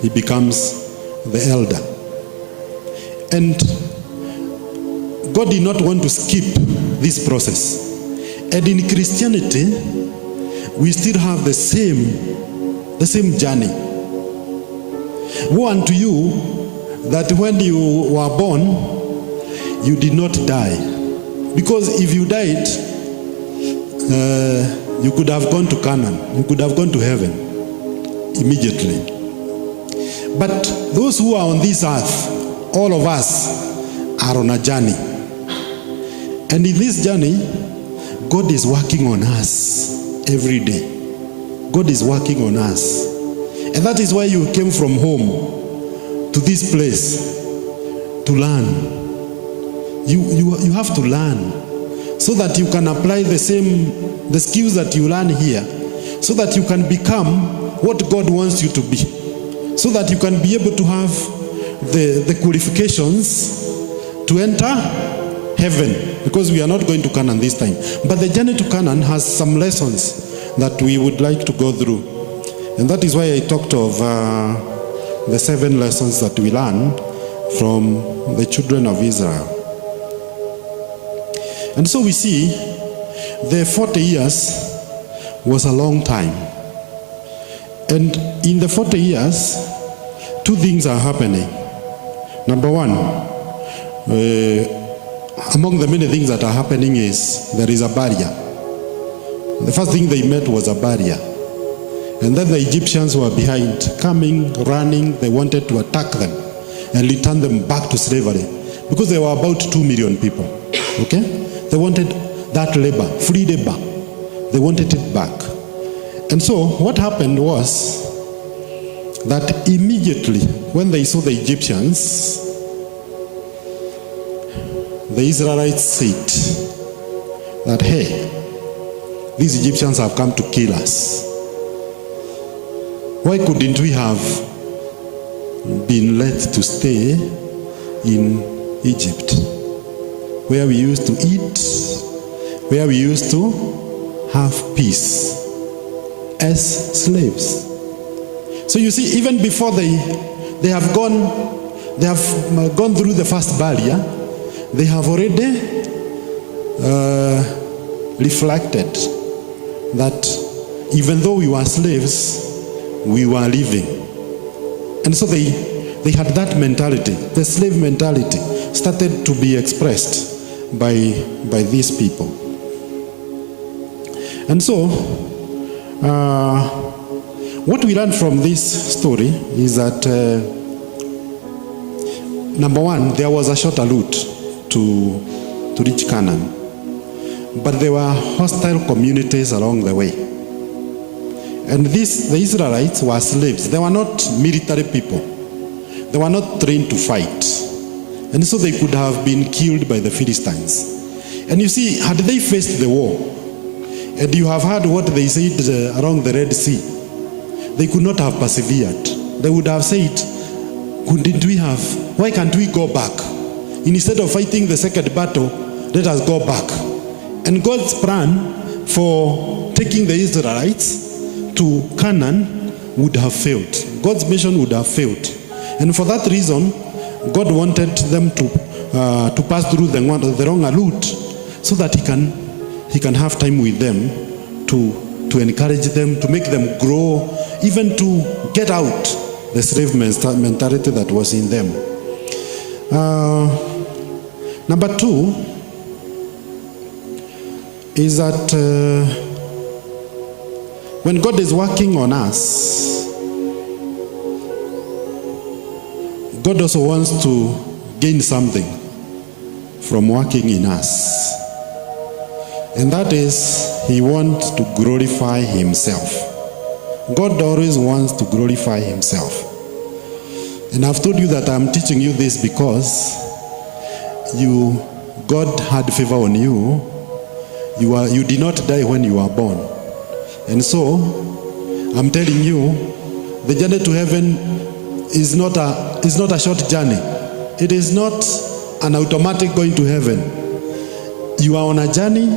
he becomes the elder. And God did not want to skip this process. And in Christianity, we still have the same journey. Woe unto you that when you were born, you did not die. Because if you died, you could have gone to Canaan. You could have gone to heaven immediately. But those who are on this earth, all of us are on a journey. And in this journey, God is working on us every day. God is working on us. And that is why you came from home to this place to learn. You have to learn so that you can apply the skills that you learn here, so that you can become what God wants you to be, so that you can be able to have the qualifications to enter heaven, because we are not going to Canaan this time. But the journey to Canaan has some lessons that we would like to go through. And that is why I talked of the 7 lessons that we learn from the children of Israel. And so we see the 40 years was a long time. And in the 40 years, 2 things are happening. Number 1, among the many things that are happening is there is a barrier. The first thing they met was a barrier. And then the Egyptians were behind, coming, running. They wanted to attack them and return them back to slavery, because there were about 2 million people. Okay? They wanted that labor, free labor. They wanted it back. And so what happened was that immediately when they saw the Egyptians, the Israelites said that, hey, these Egyptians have come to kill us. Why couldn't we have been let to stay in Egypt, where we used to eat, where we used to have peace as slaves? So you see, even before they have gone through the first barrier, they have already reflected that even though we were slaves, we were living. And so they had that mentality. The slave mentality started to be expressed by these people. And so what we learn from this story is that number 1, there was a shorter route to reach Canaan, but there were hostile communities along the way. And the Israelites were slaves. They were not military people. They were not trained to fight. And so they could have been killed by the Philistines. And you see, had they faced the war, and you have heard what they said around the Red Sea, they could not have persevered. They would have said, why can't we go back? Instead of fighting the second battle, let us go back. And God's plan for taking the Israelites to Canaan would have failed. God's mission would have failed. And for that reason, God wanted them to pass through the wrong route, so that he can have time with them to encourage them, to make them grow, even to get out the slave mentality that was in them. Number 2 is that when God is working on us, God also wants to gain something from working in us. And that is, He wants to glorify Himself. God always wants to glorify Himself. And I've told you that I'm teaching you this because God had favor on you. You did not die when you were born. And so, I'm telling you, the journey to heaven is not a short journey. It is not an automatic going to heaven. You are on a journey,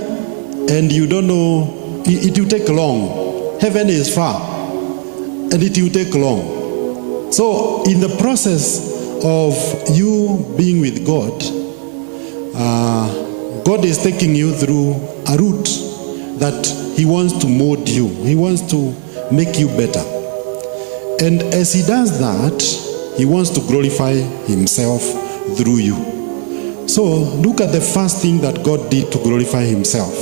and you don't know, it will take long. Heaven is far, and it will take long. So in the process of you being with God, God is taking you through a route that He wants to mold you. He wants to make you better. And as He does that, He wants to glorify Himself through you. So look at the first thing that God did to glorify Himself.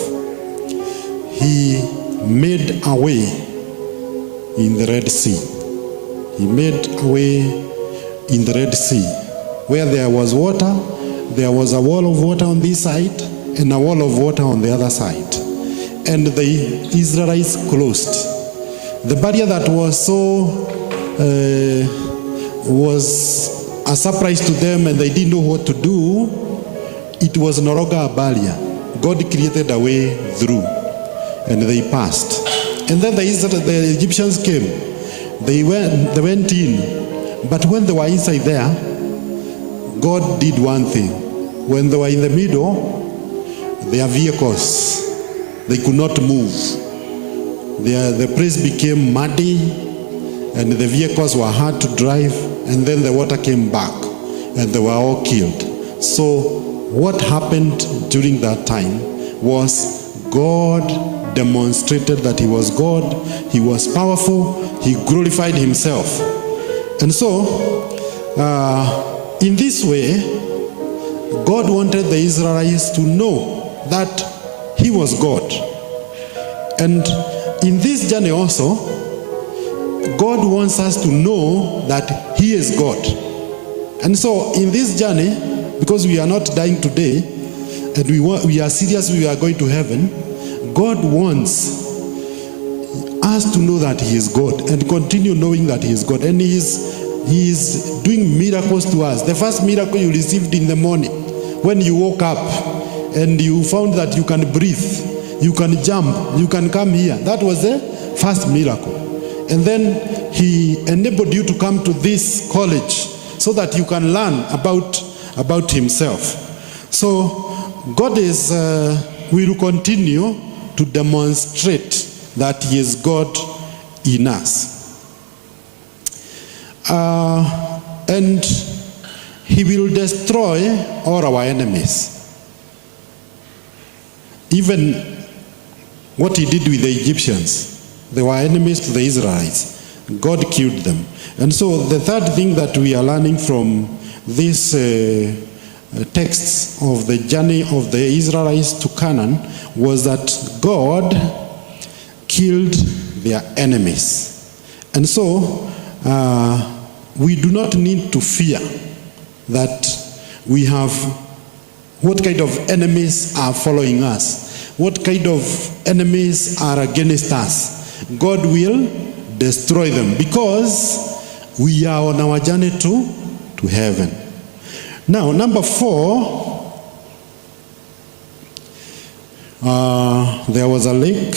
He made a way in the Red Sea. He made a way in the Red Sea. Where there was water, there was a wall of water on this side and a wall of water on the other side. And the Israelites crossed. The barrier that was was a surprise to them and they didn't know what to do, it was no longer a barrier. God created a way through and they passed. And then the Egyptians came. They went in. But when they were inside there, God did one thing. When they were in the middle, their vehicles, they could not move. The place became muddy and the vehicles were hard to drive, and then the water came back and they were all killed. So what happened during that time was God demonstrated that He was God, He was powerful, He glorified Himself. And so in this way, God wanted the Israelites to know that He was God. And in this journey also, God wants us to know that He is God. And so in this journey, because we are not dying today, and we are serious, we are going to heaven, God wants us to know that He is God and continue knowing that He is God. And He is doing miracles to us. The first miracle you received in the morning, when you woke up and you found that you can breathe, you can jump, you can come here. That was the first miracle. And then He enabled you to come to this college so that you can learn about Himself. So God will continue to demonstrate that He is God in us. And He will destroy all our enemies. Even what He did with the Egyptians, they were enemies to the Israelites. God killed them. And so the third thing that we are learning from these texts of the journey of the Israelites to Canaan was that God killed their enemies. And so we do not need to fear that we have what kind of enemies are following us, what kind of enemies are against us. God will destroy them because we are on our journey to heaven. Now, number 4, there was a lake,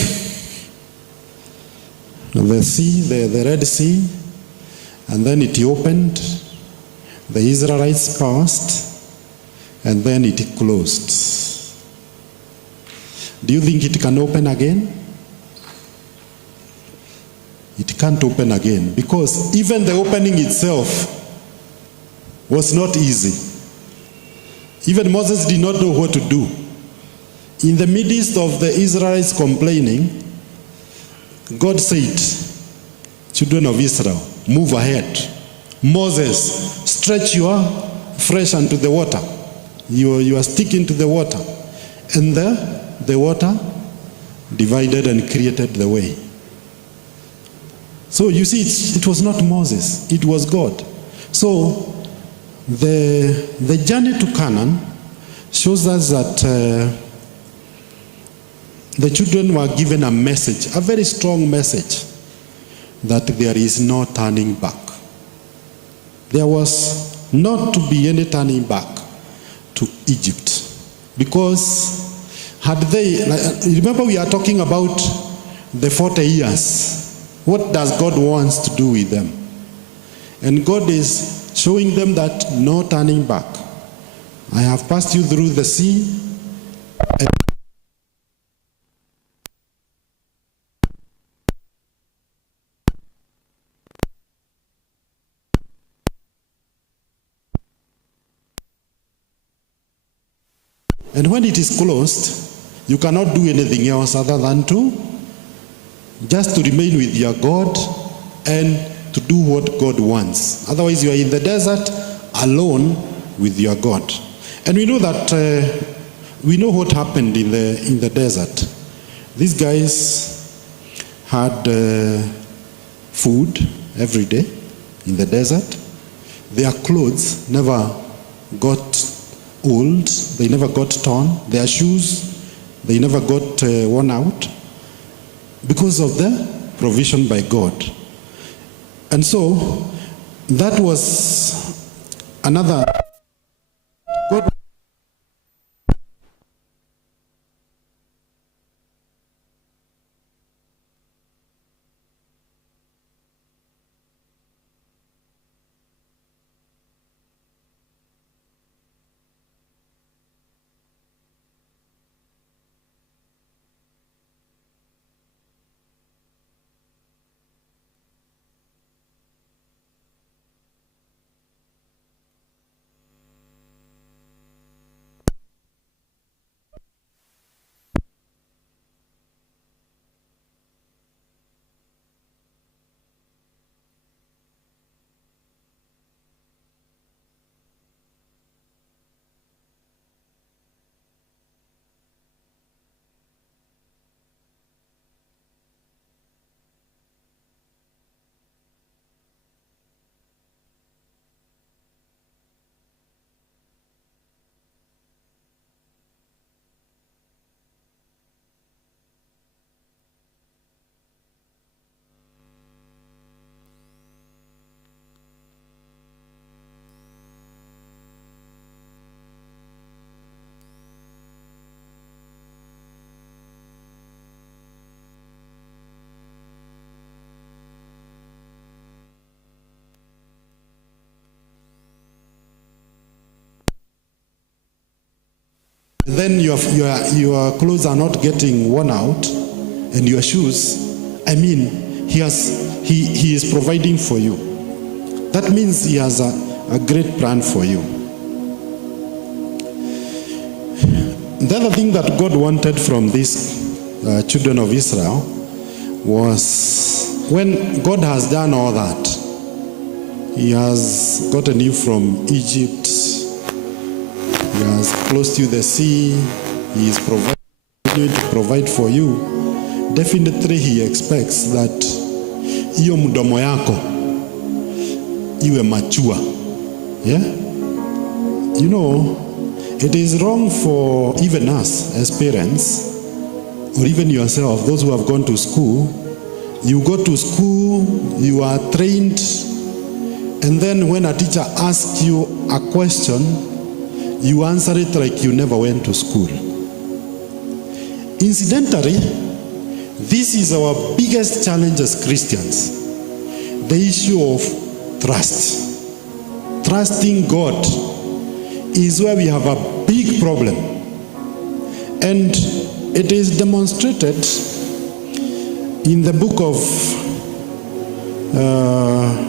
the sea, the Red Sea, and then it opened, the Israelites passed, and then it closed. Do you think it can open again? It can't open again because even the opening itself was not easy. Even Moses did not know what to do. In the midst of the Israelites complaining, God said, "Children of Israel, move ahead. Moses, stretch your flesh unto the water. You are sticking to the water." And the water divided and created the way. So you see, it was not Moses, it was God. So the journey to Canaan shows us that the children were given a message, a very strong message, that there is no turning back. There was not to be any turning back to Egypt. Because had they, remember we are talking about the 40 years. What does God wants to do with them? And God is showing them that no turning back. I have passed you through the sea. And when it is closed, you cannot do anything else other than to just to remain with your God and to do what God wants. Otherwise, you are in the desert alone with your God. And we know that we know what happened in the desert. These guys had food every day in the desert. Their clothes never got old. They never got torn. Their shoes, they never got worn out because of the provision by God. And so that was another God. Then your clothes are not getting worn out, and your shoes. I mean, he is providing for you. That means he has a great plan for you. The other thing that God wanted from these children of Israel was, when God has done all that, He has gotten you from Egypt, He has closed you the sea, He is continuing to provide for you. Definitely He expects that hiyo mdomo yako iwe mature. Yeah? You know, it is wrong for even us as parents, or even yourself, those who have gone to school. You go to school, you are trained, and then when a teacher asks you a question, you answer it like you never went to school. Incidentally, this is our biggest challenge as Christians, the issue of trust. Trusting God is where we have a big problem. And it is demonstrated in the book of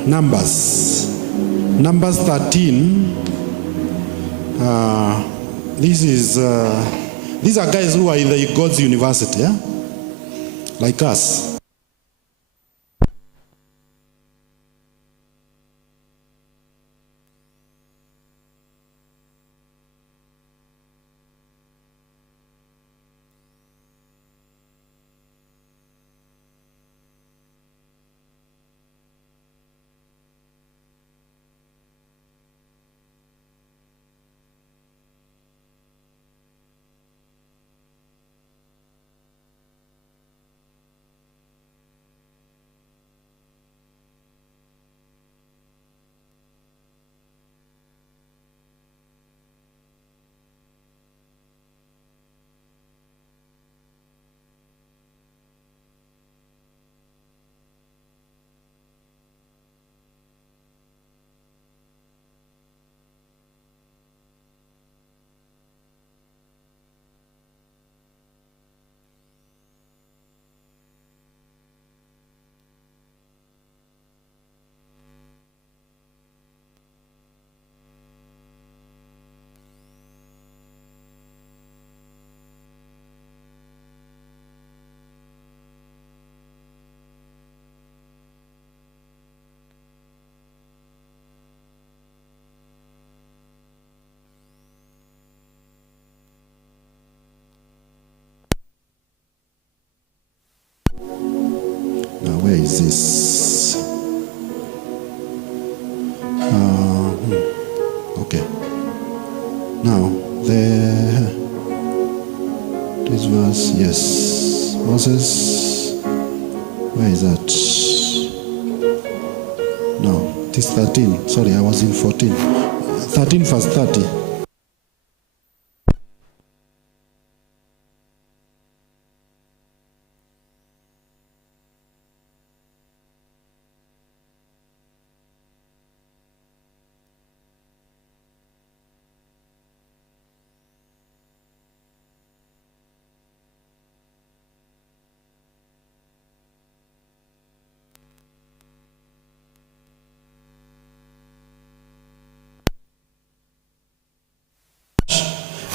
Numbers. Numbers 13. These are guys who are in the God's university, yeah? Like us. is this? Okay. Now, this verse, yes. Moses, where is that? No, this 13. Sorry, I was in 14. 13 verse 30.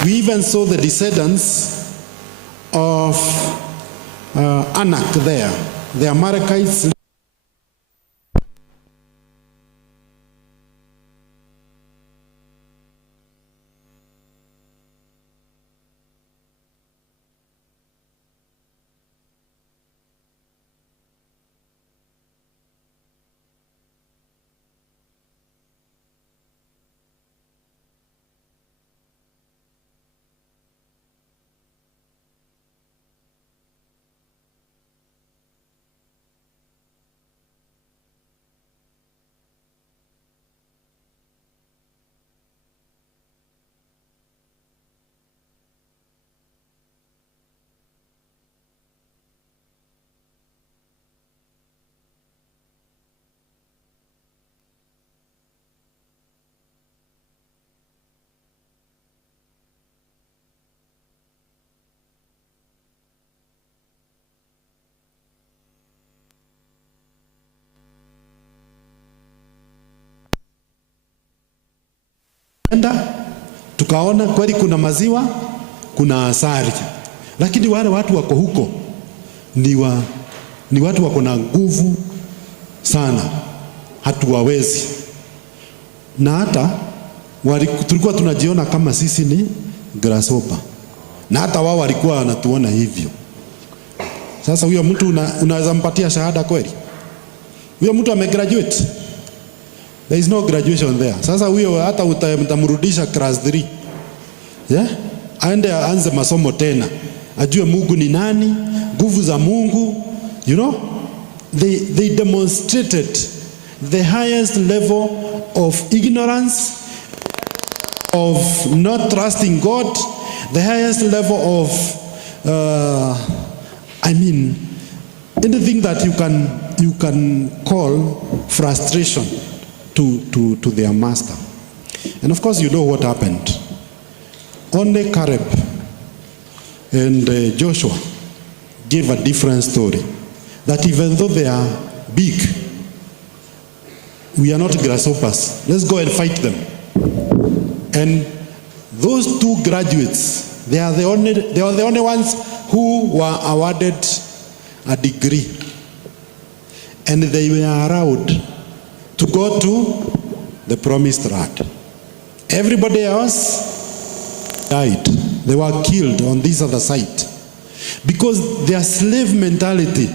We even saw the descendants of Anak there, the Amalekites. Tukaona kweli kuna maziwa, kuna asali, lakini wale watu wako huko ni watu wako na nguvu sana, hatuwawezi. Na hata tulikuwa tunajiona kama sisi ni grasshopper, na hata wao walikuwa wanatuona hivyo. Sasa huyo mtu unaweza mpatia shahada kweli? Huyo mtu amegraduate? There is no graduation there. Sasa huyo hata utamrudisha class 3. Yeah? Aende aanze masomo tena. Ajue Mungu ni nani, nguvu za Mungu. You know? They demonstrated the highest level of ignorance, of not trusting God, the highest level of anything that you can call frustration to their master. And of course, you know what happened. Only Caleb and Joshua gave a different story. That even though they are big, we are not grasshoppers. Let's go and fight them. And those two graduates, they are the only ones who were awarded a degree. And they were allowed to go to the promised land. Everybody else died. They were killed on this other side. Because their slave mentality,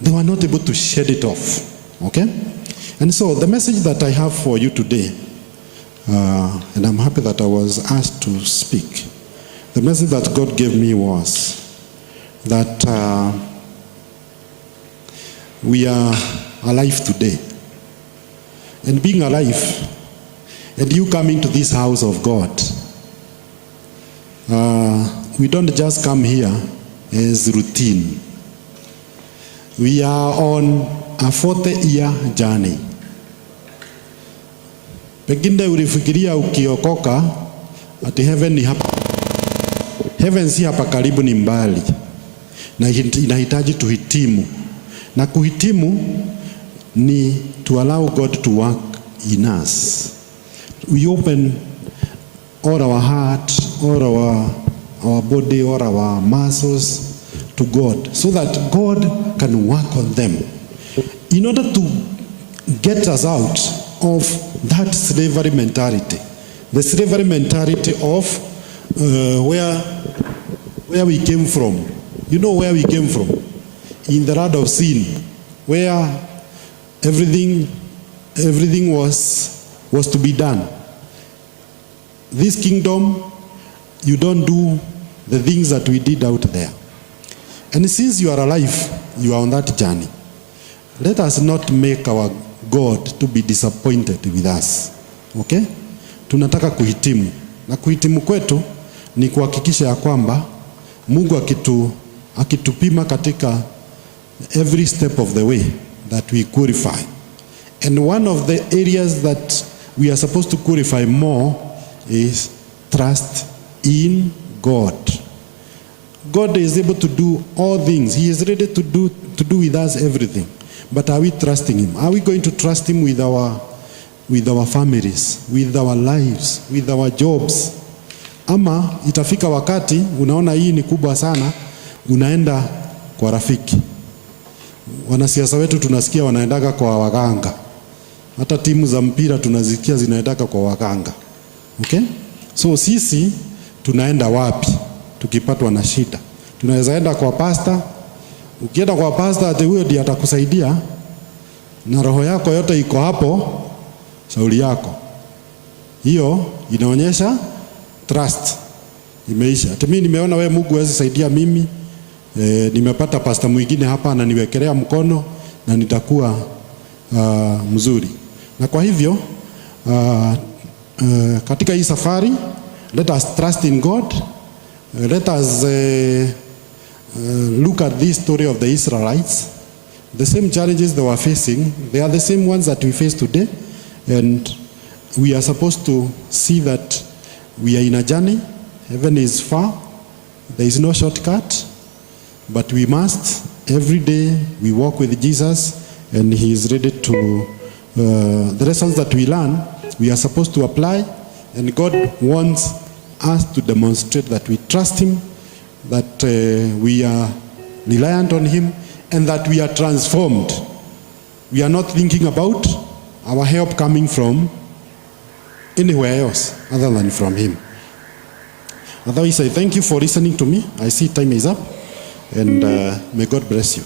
they were not able to shed it off. Okay? And so the message that I have for you today, and I'm happy that I was asked to speak, the message that God gave me was that we are alive today. And being alive, and you coming to this house of God, we don't just come here as routine. We are on a 40-year journey. Pengine ulifikiria ukiokoka ati heaven ni hapa. Heaven si hapa karibu, ni mbali. Na inahitaji tuhitimu. Na kuhitimu ni to allow God to work in us. We open all our heart, all our body, all our muscles to God, so that God can work on them in order to get us out of that slavery mentality. The slavery mentality of where we came from. You know where we came from? In the land of sin. where everything was to be done. This kingdom, you don't do the things that we did out there. And since you are alive, you are on that journey. Let us not make our God to be disappointed with us. Okay? Tunataka kuhitimu. Na kuhitimu kwetu ni kuhakikisha ya kwamba Mungu akitupima katika every step of the way that we qualify. And one of the areas that we are supposed to qualify more is trust in God. God is able to do all things. He is ready to do with us everything. But are we trusting him? Are we going to trust him with our families, with our lives, with our jobs? Ama itafika wakati unaona hii ni kubwa sana, unaenda kwa rafiki. Wanasiasa wetu tunasikia wanaendaga kwa waganga. Hata timu za mpira tunasikia zinaendaga kwa waganga. Okay? So sisi tunaenda wapi tukipatwa na shida? Tunaweza enda kwa pastor. Ukienda kwa pastor ati huyo ndiye atakusaidia na roho yako yote iko hapo, shauri yako. Hiyo inaonyesha trust imeisha. Ati mimi nimeona wewe Mungu hawezi saidia mimi. Nimepata pastor mwingine hapa ananiwekelea mkono na nitakuwa mzuri. Na kwa hivyo katika hii safari, let us trust in God. Let us look at this story of the Israelites. The same challenges they were facing, they are the same ones that we face today. And we are supposed to see that we are in a journey. Heaven is far. There is no shortcut. But we must, every day, we walk with Jesus, and he is ready to, the lessons that we learn, we are supposed to apply, and God wants us to demonstrate that we trust him, that we are reliant on him, and that we are transformed. We are not thinking about our help coming from anywhere else other than from him. Otherwise, I thank you for listening to me. I see time is up, and may God bless you.